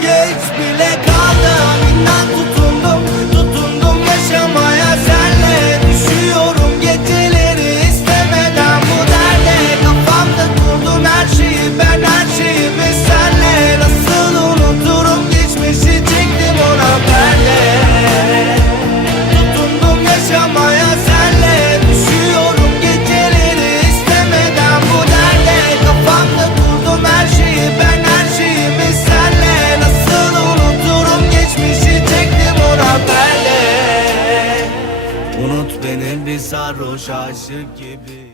Yeah, it's be like Sarhoş aşık gibi